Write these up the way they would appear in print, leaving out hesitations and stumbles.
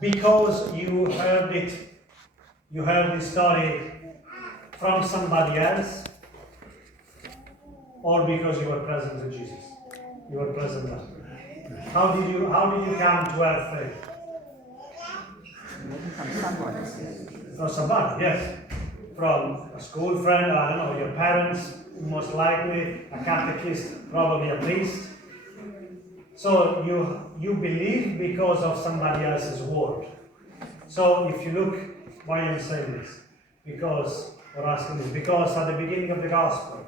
because you heard the story from somebody else, or because you were present with Jesus? You were present there. How did you come to have faith? From somebody, yes. From a school friend, I don't know, your parents, most likely, a catechist, probably a priest. So you believe because of somebody else's word. So if you look, why am I saying this? Because at the beginning of the gospel,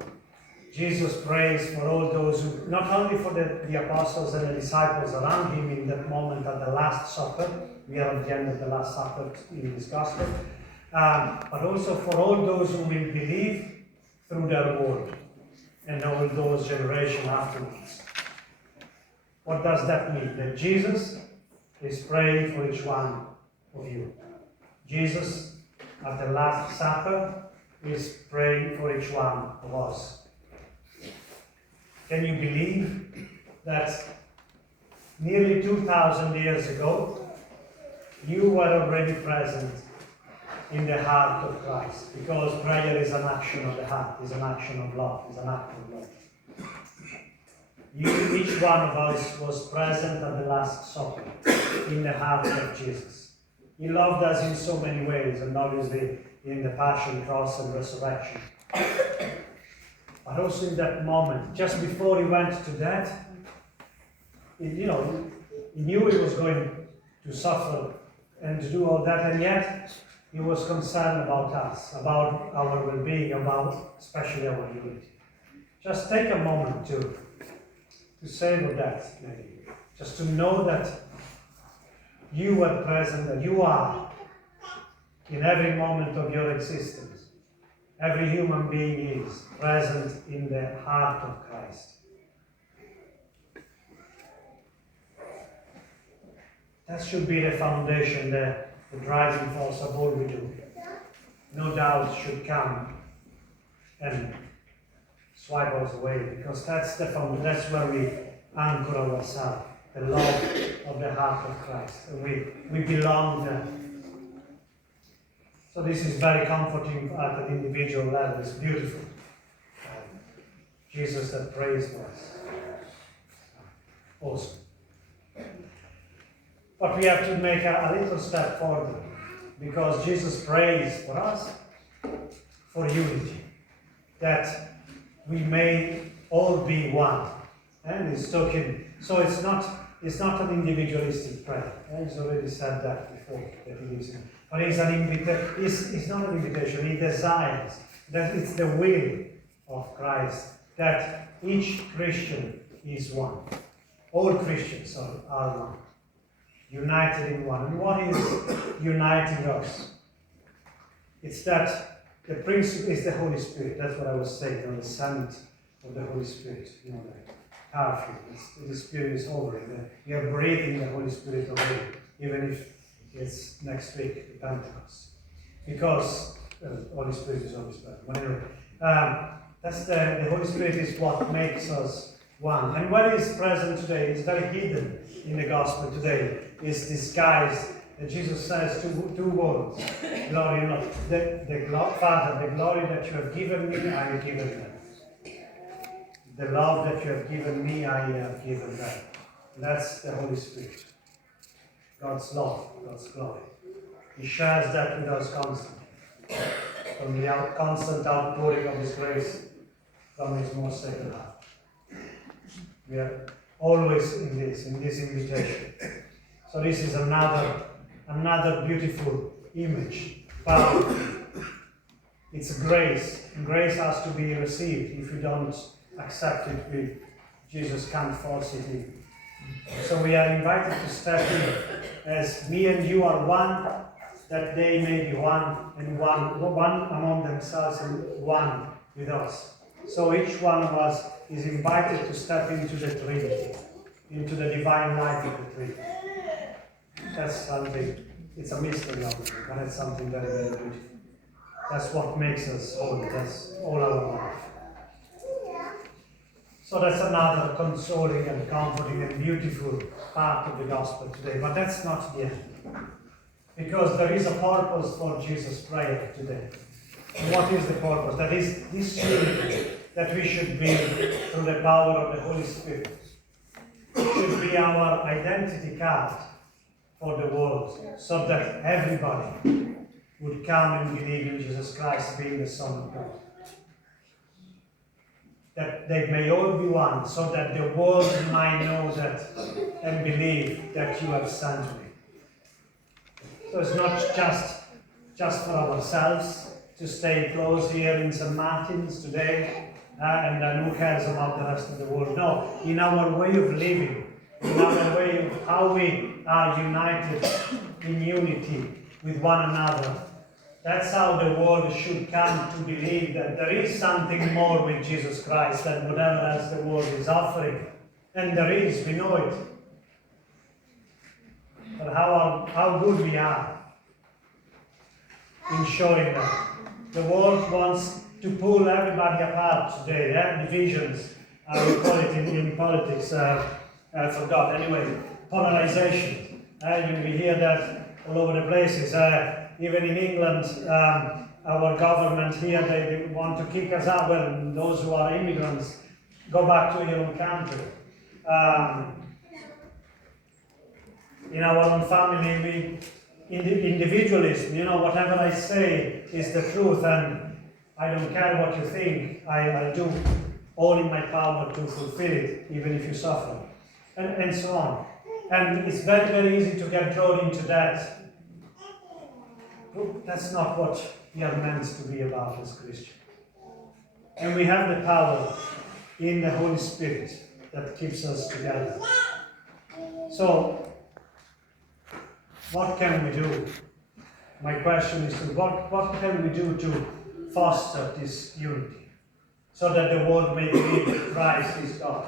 Jesus prays for all those who, not only for the apostles and the disciples around him in that moment at the Last Supper, we are at the end of the Last Supper in this gospel, but also for all those who will believe through their word and all those generations afterwards. What does that mean? That Jesus is praying for each one of you. Jesus, at the Last Supper, is praying for each one of us. Can you believe that nearly 2,000 years ago, you were already present in the heart of Christ? Because prayer is an action of the heart, is an action of love, is an act of love. Each one of us was present at the Last Supper in the heart of Jesus. He loved us in so many ways, and obviously in the Passion, Cross, and Resurrection. But also in that moment, just before he went to death, he knew he was going to suffer and to do all that, and yet he was concerned about us, about our well-being, about especially our unity. Just take a moment to savor that, maybe. Just to know that you were present, that you are in every moment of your existence. Every human being is present in the heart of Christ. That should be the foundation, the driving force of all we do. No doubt should come and swipe us away, because that's where we anchor ourselves, the love of the heart of Christ. And we belong there. So this is very comforting at an individual level. It's beautiful. Jesus that prays for us. Awesome. But we have to make a little step further, because Jesus prays for us for unity, that we may all be one. And he's talking. So it's not an individualistic prayer. He's already said that before, that he lives in. But it's an invitation. It's not an invitation. He desires that it's the will of Christ that each Christian is one. All Christians are one, united in one. And what is uniting us? It's that the principle is the Holy Spirit. That's what I was saying on the summit of the Holy Spirit. Like powerful. The Spirit is over it. We are breathing the Holy Spirit already, even if it's next week, Pentecost. Because Holy Spirit is always better. Whenever, that's the Holy Spirit is what makes us one. And what is present today is very hidden in the gospel today. Is disguised. Jesus says two words. Glory, not Father, the glory that you have given me, I have given them. The love that you have given me, I have given them. That's the Holy Spirit. God's love, God's glory. He shares that with us constantly. From the constant outpouring of His grace from His most sacred heart. We are always in this invitation. So this is another beautiful image. But it's grace. And grace has to be received. If you don't accept it, Jesus can't force it in. So we are invited to step in as me and you are one, that they may be one, and one among themselves and one with us. So each one of us is invited to step into the Trinity, into the divine life of the Trinity. That's something, it's a mystery obviously, but it's something very, very beautiful. That's what makes us holy, that's all our life. So that's another consoling and comforting and beautiful part of the gospel today. But that's not the end. Because there is a purpose for Jesus' prayer today. And what is the purpose? That is this unity that we should be through the power of the Holy Spirit. It should be our identity card for the world, so that everybody would come and believe in Jesus Christ being the Son of God. That they may all be one, so that the world might know that and believe that you have sent me. So it's not just for ourselves to stay close here in St. Martin's today, and then who cares about the rest of the world? No, in our way of living, in our way of how we are united in unity with one another. That's how the world should come to believe that there is something more with Jesus Christ than whatever else the world is offering. And there is, we know it. But how good we are in showing that. The world wants to pull everybody apart today, divisions, we call it in politics, I forgot, anyway, polarization. We hear that all over the places. Even in England, our government here, they want to kick us out. Well, those who are immigrants, go back to your own country. In our own family, individualism, whatever I say is the truth, and I don't care what you think, I'll do all in my power to fulfill it, even if you suffer, and so on. And it's very, very easy to get drawn into that. That's not what we are meant to be about as Christians. And we have the power in the Holy Spirit that keeps us together. So, what can we do? My question is, what can we do to foster this unity? So that the world may believe that Christ is God.